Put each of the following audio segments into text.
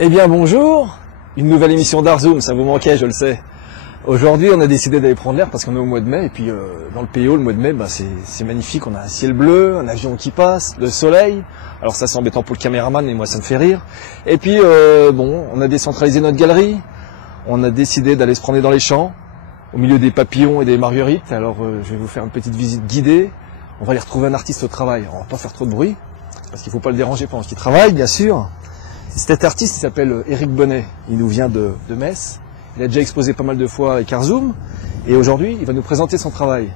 Eh bien bonjour, une nouvelle émission d'Arzoom, ça vous manquait, je le sais. Aujourd'hui on a décidé d'aller prendre l'air parce qu'on est au mois de mai et puis dans le PO le mois de mai c'est magnifique, on a un ciel bleu, un avion qui passe, le soleil. Alors ça c'est embêtant pour le caméraman mais moi ça me fait rire. Et puis bon, on a décentralisé notre galerie, on a décidé d'aller se promener dans les champs, au milieu des papillons et des marguerites. Alors je vais vous faire une petite visite guidée, on va aller retrouver un artiste au travail, on va pas faire trop de bruit parce qu'il faut pas le déranger pendant qu'il travaille bien sûr. Cet artiste, il s'appelle Eric Bonnet, il nous vient de Metz, il a déjà exposé pas mal de fois avec Arzoom, et aujourd'hui il va nous présenter son travail.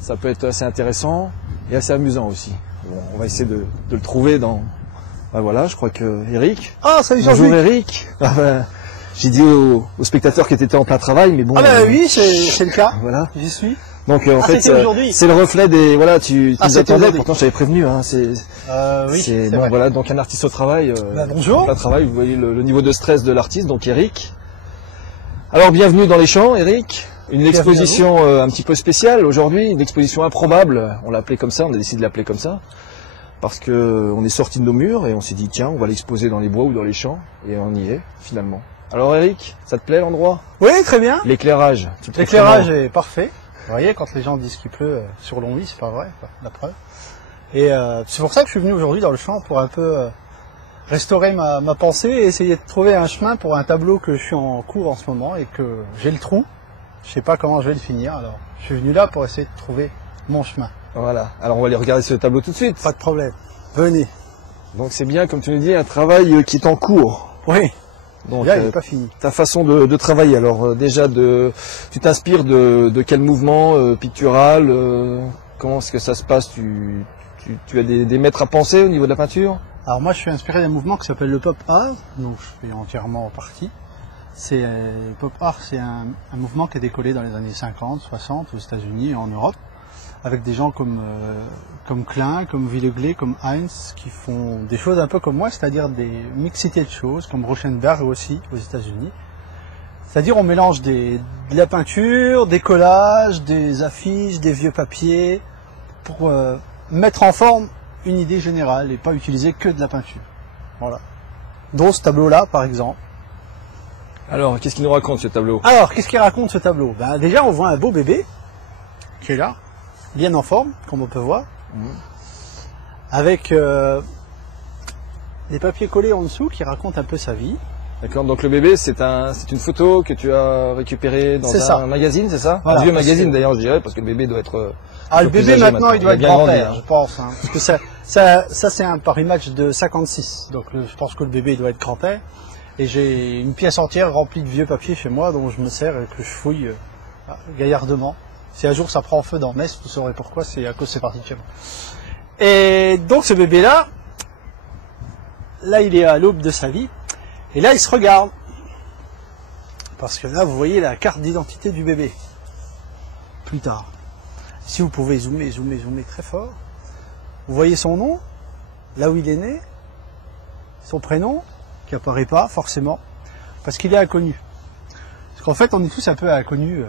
Ça peut être assez intéressant et assez amusant aussi. Bon, on va essayer de le trouver dans... Ben voilà, je crois que Eric... Ah, salut Bonjour Jean-Luc. Eric. J'ai dit aux spectateurs qui étaient en plein travail, mais bon... Ah bah oui, c'est le cas, voilà. j'y suis. Donc en fait, c'est le reflet des... Voilà, tu nous attendais, pourtant je t'avais prévenu. Hein, oui, c'est bon, vrai. voilà, donc un artiste au travail. Bonjour. En plein travail, vous voyez le niveau de stress de l'artiste, donc Eric. Alors bienvenue dans les champs, Eric. Une exposition un petit peu spéciale aujourd'hui, une exposition improbable. On l'a appelée comme ça, on a décidé de l'appeler comme ça. Parce que on est sorti de nos murs et on s'est dit tiens, on va l'exposer dans les bois ou dans les champs. Et on y est, finalement. Alors Eric, ça te plaît l'endroit? Oui, très bien. L'éclairage. L'éclairage est parfait. Vous voyez, quand les gens disent qu'il pleut sur Longwy, c'est pas vrai, quoi, la preuve. Et c'est pour ça que je suis venu aujourd'hui dans le champ pour un peu restaurer ma pensée et essayer de trouver un chemin pour un tableau que je suis en cours en ce moment et que j'ai le trou. Je sais pas comment je vais le finir, alors je suis venu là pour essayer de trouver mon chemin. Voilà, alors on va aller regarder ce tableau tout de suite. Pas de problème, venez. Donc c'est bien, comme tu nous dis, un travail qui est en cours. Oui. Donc, là, il n'est pas fini. Ta façon de travailler, alors déjà, tu t'inspires de quel mouvement pictural comment est-ce que ça se passe tu as des maîtres à penser au niveau de la peinture? Alors moi, je suis inspiré d'un mouvement qui s'appelle le pop art, donc je fais entièrement partie. Le pop art, c'est un mouvement qui a décollé dans les années 50, 60 aux États-Unis et en Europe, avec des gens comme Klein, comme Villeglé, comme Heinz, qui font des choses un peu comme moi, c'est-à-dire des mixités de choses, comme Rauschenberg aussi aux États-Unis. C'est-à-dire on mélange de la peinture, des collages, des affiches, des vieux papiers, pour mettre en forme une idée générale et pas utiliser que de la peinture. Voilà. Dont ce tableau-là, par exemple. Alors, qu'est-ce qu'il nous raconte ce tableau? Alors, qu'est-ce qu'il raconte ce tableau? Ben, déjà, on voit un beau bébé qui est là, bien en forme, comme on peut voir, avec des papiers collés en dessous qui racontent un peu sa vie. D'accord, donc le bébé, c'est une photo que tu as récupérée dans un magazine, c'est ça? Voilà, un vieux magazine d'ailleurs, je dirais, parce que le bébé doit être... le bébé maintenant, il doit être grand-père, hein. je pense. Hein, parce que ça c'est un Paris Match de 56, donc je pense que le bébé doit être grand-père. Et j'ai une pièce entière remplie de vieux papiers chez moi, dont je me sers et que je fouille gaillardement. Si un jour ça prend feu dans Metz, vous saurez pourquoi, c'est à cause de ces parties de chez moi. Et donc ce bébé-là, là il est à l'aube de sa vie, et là il se regarde. Parce que là vous voyez la carte d'identité du bébé. Plus tard. Si vous pouvez zoomer très fort, vous voyez son nom, là où il est né, son prénom, qui apparaît pas forcément, parce qu'il est inconnu. Parce qu'en fait on est tous un peu inconnus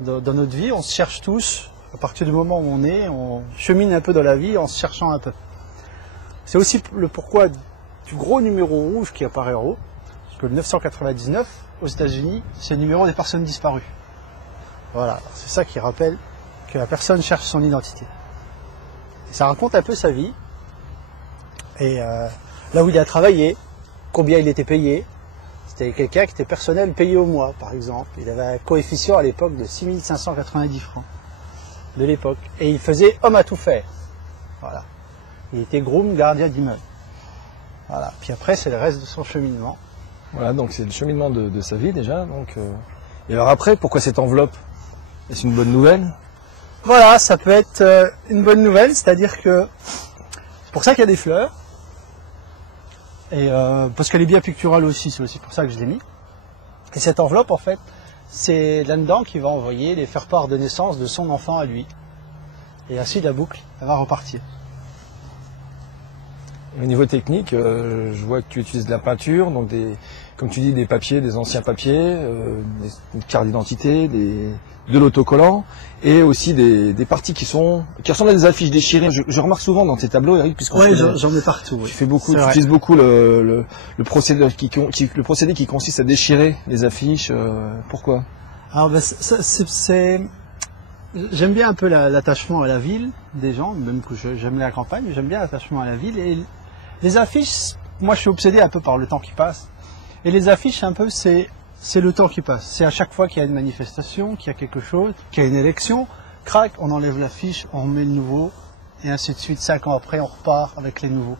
dans notre vie, on se cherche tous, à partir du moment où on chemine un peu dans la vie en se cherchant un peu. C'est aussi le pourquoi du gros numéro rouge qui apparaît en haut, parce que le 999 aux États-Unis, c'est le numéro des personnes disparues. Voilà, c'est ça qui rappelle que la personne cherche son identité. Et ça raconte un peu sa vie, et là où il a travaillé, combien il était payé. C'était quelqu'un qui était personnel payé au mois, par exemple. Il avait un coefficient à l'époque de 6590 francs de l'époque. Et il faisait homme à tout faire. Voilà. Il était groom, gardien d'immeuble. Voilà. Puis après, c'est le reste de son cheminement. Voilà, donc c'est le cheminement de sa vie déjà. Donc, Et alors après, pourquoi cette enveloppe? Est-ce une bonne nouvelle? Voilà, ça peut être une bonne nouvelle, c'est-à-dire que c'est pour ça qu'il y a des fleurs. Et parce qu'elle est bien picturale aussi, c'est aussi pour ça que je l'ai mis. Et cette enveloppe, en fait, c'est là-dedans qu'il va envoyer les faire-part de naissance de son enfant à lui. Et ainsi, la boucle, elle va repartir. Au niveau technique, je vois que tu utilises de la peinture, donc comme tu dis, des papiers, des anciens papiers, des cartes d'identité, de l'autocollant, et aussi des parties qui ressemblent à des affiches déchirées. Je remarque souvent dans tes tableaux, Eric, puisqu'on Oui, j'en ai partout. tu fais beaucoup, tu utilises beaucoup le procédé qui consiste à déchirer les affiches. Pourquoi? Alors, ben, j'aime bien un peu l'attachement à la ville des gens, même que j'aime la campagne, mais j'aime bien l'attachement à la ville. Et les affiches, moi je suis obsédé un peu par le temps qui passe. Et les affiches, un peu, c'est le temps qui passe. C'est à chaque fois qu'il y a une manifestation, qu'il y a quelque chose, qu'il y a une élection, crac, on enlève l'affiche, on remet le nouveau, et ainsi de suite. 5 ans après, on repart avec les nouveaux.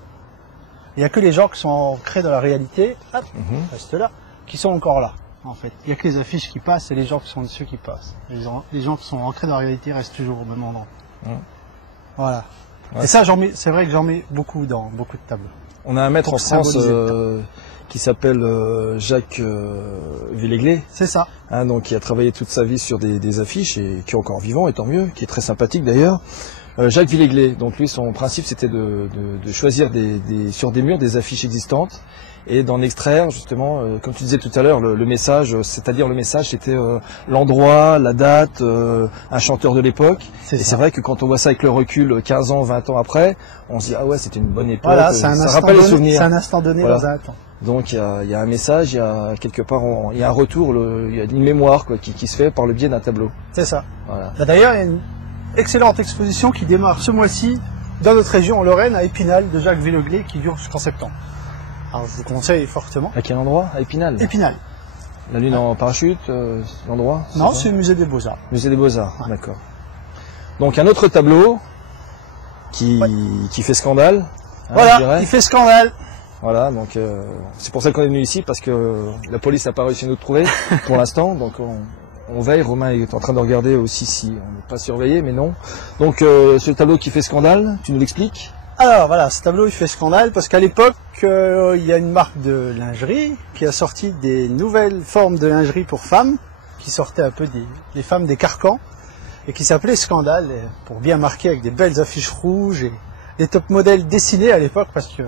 Il n'y a que les gens qui sont ancrés dans la réalité, hop, restent là, qui sont encore là. En fait, il n'y a que les affiches qui passent et les gens qui sont dessus qui passent. Les gens qui sont ancrés dans la réalité restent toujours au même endroit. Voilà. Ouais. Et ça, c'est vrai que j'en mets beaucoup dans beaucoup de tableaux. On a un maître en France qui s'appelle Jacques Villéglet. C'est ça. Hein, donc qui a travaillé toute sa vie sur des affiches et qui est encore vivant, et tant mieux, qui est très sympathique d'ailleurs. Jacques Villéglet, donc lui, son principe, c'était de choisir sur des murs des affiches existantes et d'en extraire justement, comme tu disais tout à l'heure, le message, c'est-à-dire le message, c'était l'endroit, la date, un chanteur de l'époque. Et c'est vrai que quand on voit ça avec le recul, 15 ans, 20 ans après, on se dit ah ouais, c'était une bonne époque. Voilà, ça rappelle les souvenirs. C'est un instant donné dans un temps. Donc il y a un message, il y a quelque part, il y a un retour, il y a une mémoire quoi, qui se fait par le biais d'un tableau. C'est ça. Voilà. D'ailleurs, il y a une excellente exposition qui démarre ce mois-ci dans notre région en Lorraine, à Épinal, de Jacques Villéglet, qui dure jusqu'en septembre. Alors je vous conseille fortement. À quel endroit? À Épinal. Épinal. La Lune en parachute, l'endroit? Non, c'est le musée des Beaux-Arts. Musée des Beaux-Arts, ouais. D'accord. Donc un autre tableau qui fait scandale. Hein, voilà, qui fait scandale. Voilà, donc c'est pour ça qu'on est venu ici, parce que la police n'a pas réussi à nous trouver pour l'instant, donc on veille. Romain est en train de regarder aussi si on n'est pas surveillé, mais non. Donc ce tableau qui fait scandale, tu nous l'expliques? Alors voilà, ce tableau il fait scandale parce qu'à l'époque, il y a une marque de lingerie qui a sorti des nouvelles formes de lingerie pour femmes, qui sortaient un peu des femmes des carcans, et qui s'appelait Scandale, pour bien marquer avec des belles affiches rouges et des top modèles dessinés à l'époque, parce que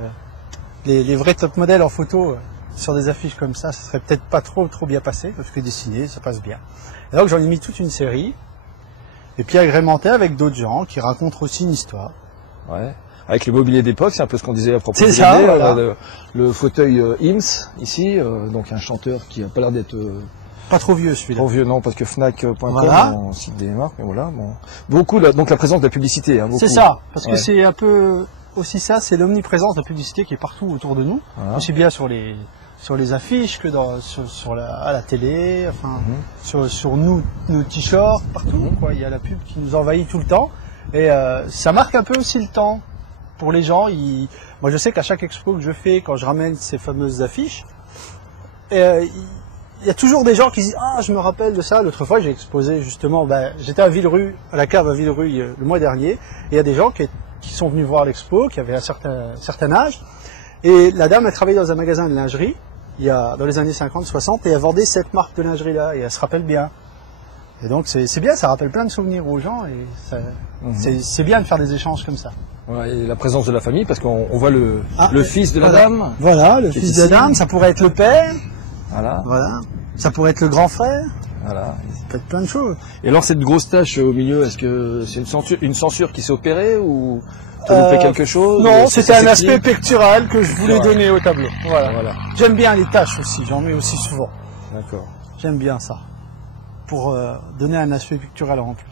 les vrais top modèles en photo sur des affiches comme ça serait peut-être pas trop bien passé, parce que dessiné, ça passe bien. Et donc j'en ai mis toute une série, et puis agrémenté avec d'autres gens qui racontent aussi une histoire. Ouais. Avec le mobilier d'époque, c'est un peu ce qu'on disait à propos de voilà. Le fauteuil Ims, ici, donc un chanteur qui n'a pas l'air d'être... pas trop vieux celui-là. Trop vieux, non, parce que Fnac.com, voilà. on cite des marques, mais voilà. Bon. Beaucoup, donc la présence de la publicité. Hein, c'est ça, parce que c'est un peu aussi ça, c'est l'omniprésence de la publicité qui est partout autour de nous, aussi bien sur les affiches que à la télé, enfin, sur nos t-shirts, partout, quoi. Il y a la pub qui nous envahit tout le temps, et ça marque un peu aussi le temps. Pour les gens, moi je sais qu'à chaque expo que je fais, quand je ramène ces fameuses affiches, il y a toujours des gens qui disent « Ah, je me rappelle de ça ». L'autre fois, j'ai exposé justement, j'étais à Villerue, à la cave à Villerue le mois dernier, et il y a des gens qui sont venus voir l'expo, qui avaient un certain âge, et la dame, elle travaillait dans un magasin de lingerie, dans les années 50-60, et elle vendait cette marque de lingerie-là, et elle se rappelle bien. Et donc c'est bien, ça rappelle plein de souvenirs aux gens, et c'est bien de faire des échanges comme ça. Ouais, et la présence de la famille, parce qu'on voit le fils de la dame. Voilà, le fils de la dame, ça pourrait être le père. Voilà. Ça pourrait être le grand frère. Voilà. Ça peut être plein de choses. Et alors cette grosse tache au milieu, est-ce que c'est une censure qui s'est opérée ou tu as loupé quelque chose? Non, c'était un aspect pictural que je voulais donner au tableau. Voilà. J'aime bien les taches aussi, j'en mets aussi souvent. D'accord. J'aime bien ça. Pour donner un aspect pictural en plus.